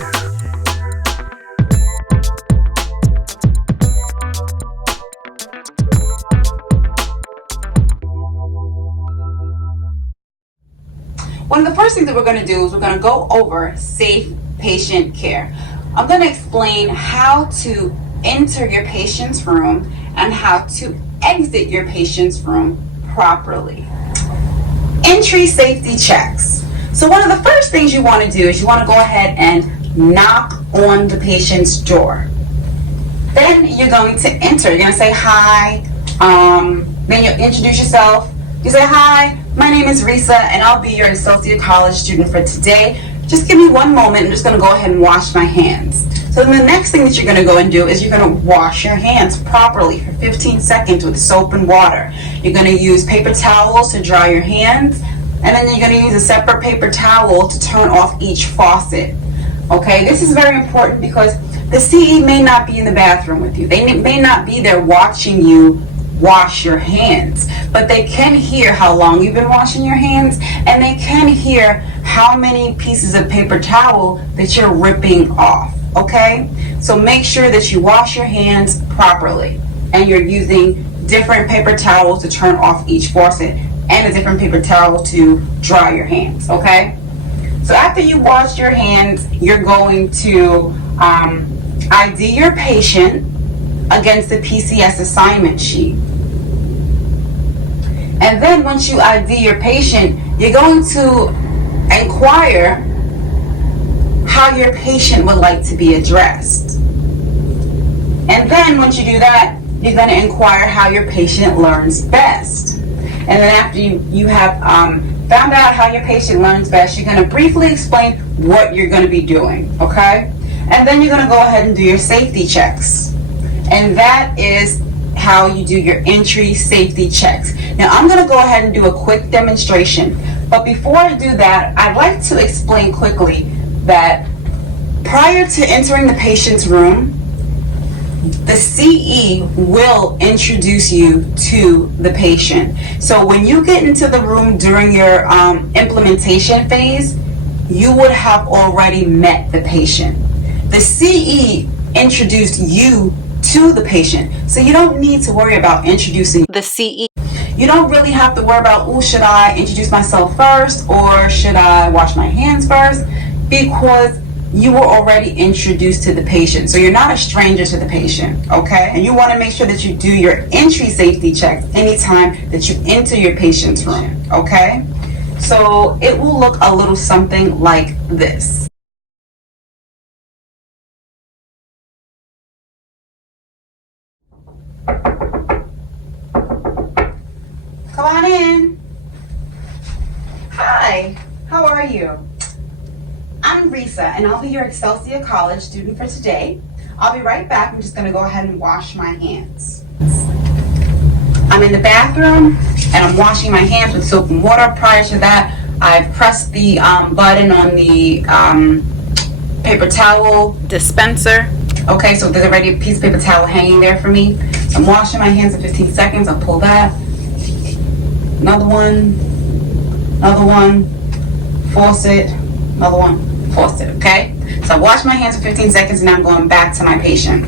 One of the first things that we're going to do is we're going to go over safe patient care. I'm going to explain how to enter your patient's room and how to exit your patient's room properly. Entry safety checks. So one of the first things you want to do is you want to go ahead and knock on the patient's door. Then you're going to enter. You're going to say hi. Then you'll introduce yourself. You say, hi, my name is Risa, and I'll be your Excelsior College student for today. Just give me one moment. I'm just going to go ahead and wash my hands. So then the next thing that you're going to go and do is you're going to wash your hands properly for 15 seconds with soap and water. You're going to use paper towels to dry your hands, and then you're going to use a separate paper towel to turn off each faucet. Okay, this is very important because the CE may not be in the bathroom with you. They may not be there watching you wash your hands, but they can hear how long you've been washing your hands, and they can hear how many pieces of paper towel that you're ripping off. Okay, so make sure that you wash your hands properly, and you're using different paper towels to turn off each faucet and a different paper towel to dry your hands. Okay, so after you wash your hands, you're going to ID your patient against the PCS assignment sheet. And then once you ID your patient, you're going to inquire how your patient would like to be addressed. And then once you do that, you're going to inquire how your patient learns best. And then after you have found out how your patient learns best, you're going to briefly explain what you're going to be doing, okay? And then you're going to go ahead and do your safety checks. And that is how you do your entry safety checks. Now I'm going to go ahead and do a quick demonstration, but before I do that, I'd like to explain quickly that prior to entering the patient's room, the CE will introduce you to the patient. So when you get into the room during your implementation phase, you would have already met the patient. The CE introduced you to the patient, so you don't need to worry about introducing the CE. You don't really have to worry about, oh, should I introduce myself first or should I wash my hands first, because you were already introduced to the patient, so you're not a stranger to the patient. Okay, and you want to make sure that you do your entry safety checks anytime that you enter your patient's room. Okay, so it will look a little something like this. Come on in. Hi, how are you? I'm Risa, and I'll be your Excelsior College student for today. I'll be right back. I'm just going to go ahead and wash my hands. I'm in the bathroom, and I'm washing my hands with soap and water. Prior to that, I've pressed the button on the paper towel dispenser. Okay, so there's already a piece of paper towel hanging there for me. So I'm washing my hands in 15 seconds. I'll pull that. Another one, faucet, another one, faucet, okay? So I washed my hands for 15 seconds and now I'm going back to my patient.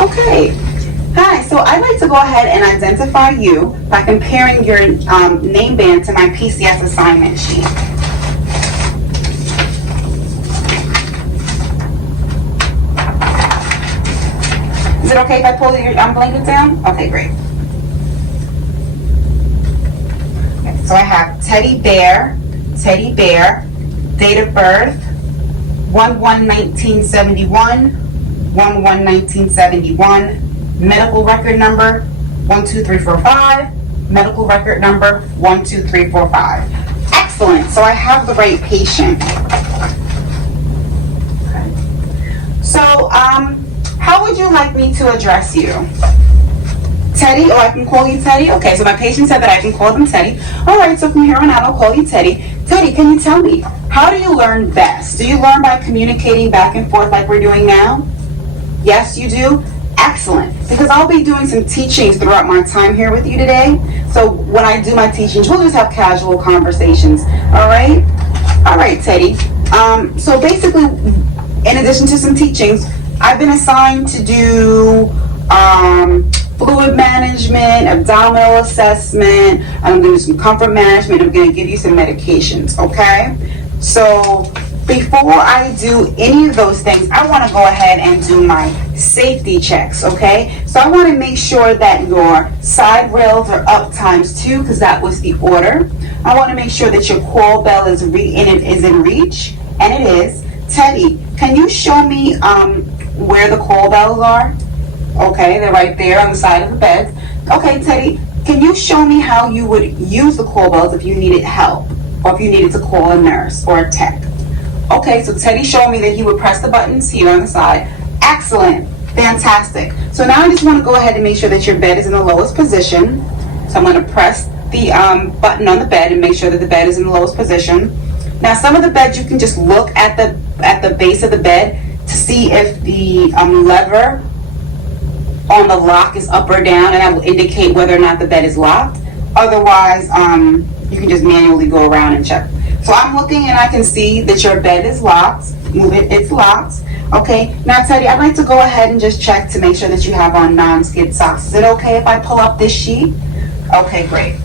Okay, hi, so I'd like to go ahead and identify you by comparing your name band to my PCS assignment sheet. Is it okay if I pull your blanket down? Okay, great. So I have Teddy Bear, date of birth, 1/1/1971, 1/1/1971, medical record number 12345, medical record number 12345. Excellent, so I have the right patient. Okay. So, how would you like me to address you? Teddy, or I can call you Teddy? Okay, so my patient said that I can call them Teddy. All right, so from here on out, I'll call you Teddy. Teddy, can you tell me, how do you learn best? Do you learn by communicating back and forth like we're doing now? Yes, you do? Excellent, because I'll be doing some teachings throughout my time here with you today. So when I do my teachings, we'll just have casual conversations, all right? All right, Teddy. So basically, in addition to some teachings, I've been assigned to do fluid management, abdominal assessment. I'm going to do some comfort management. I'm going to give you some medications, okay? So before I do any of those things, I want to go ahead and do my safety checks, okay? So I want to make sure that your side rails are up ×2 because that was the order. I want to make sure that your call bell is in reach, and it is. Teddy, can you show me where the call bells are? Okay, they're right there on the side of the bed. Okay, Teddy, can you show me how you would use the call bells if you needed help or if you needed to call a nurse or a tech? Okay, so Teddy showed me that he would press the buttons here on the side. Excellent, fantastic. So now I just want to go ahead and make sure that your bed is in the lowest position. So I'm going to press the button on the bed and make sure that the bed is in the lowest position. Now some of the beds you can just look at the base of the bed to see if the lever on the lock is up or down, and that will indicate whether or not the bed is locked. Otherwise, you can just manually go around and check. So I'm looking and I can see that your bed is locked. Move it, it's locked. Okay, now Teddy, I'd like to go ahead and just check to make sure that you have on non-skid socks. Is it okay if I pull up this sheet? Okay, great.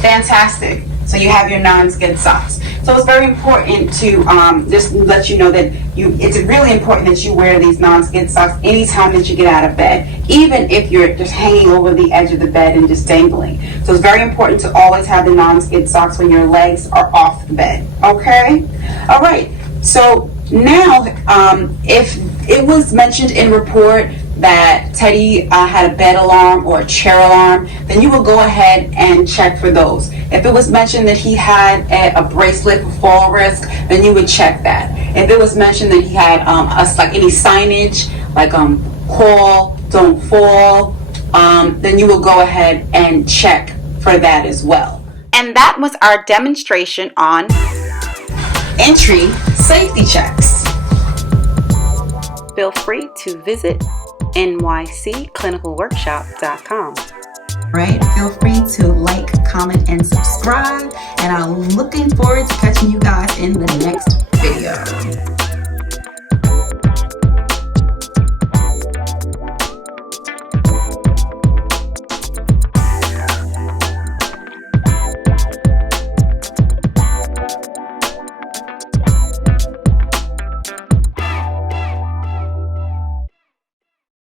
Fantastic. So you have your non-skid socks. So it's very important to just let you know that it's really important that you wear these non-skid socks anytime that you get out of bed, even if you're just hanging over the edge of the bed and just dangling. So it's very important to always have the non-skid socks when your legs are off the bed. Okay? All right. So now, if it was mentioned in report that Teddy had a bed alarm or a chair alarm, then you will go ahead and check for those. If it was mentioned that he had a bracelet for fall risk, then you would check that. If it was mentioned that he had like any signage, like call, don't fall, then you will go ahead and check for that as well. And that was our demonstration on entry safety checks. Feel free to visit nycclinicalworkshop.com. Right? Feel free to like, comment, and subscribe. And I'm looking forward to catching you guys in the next video.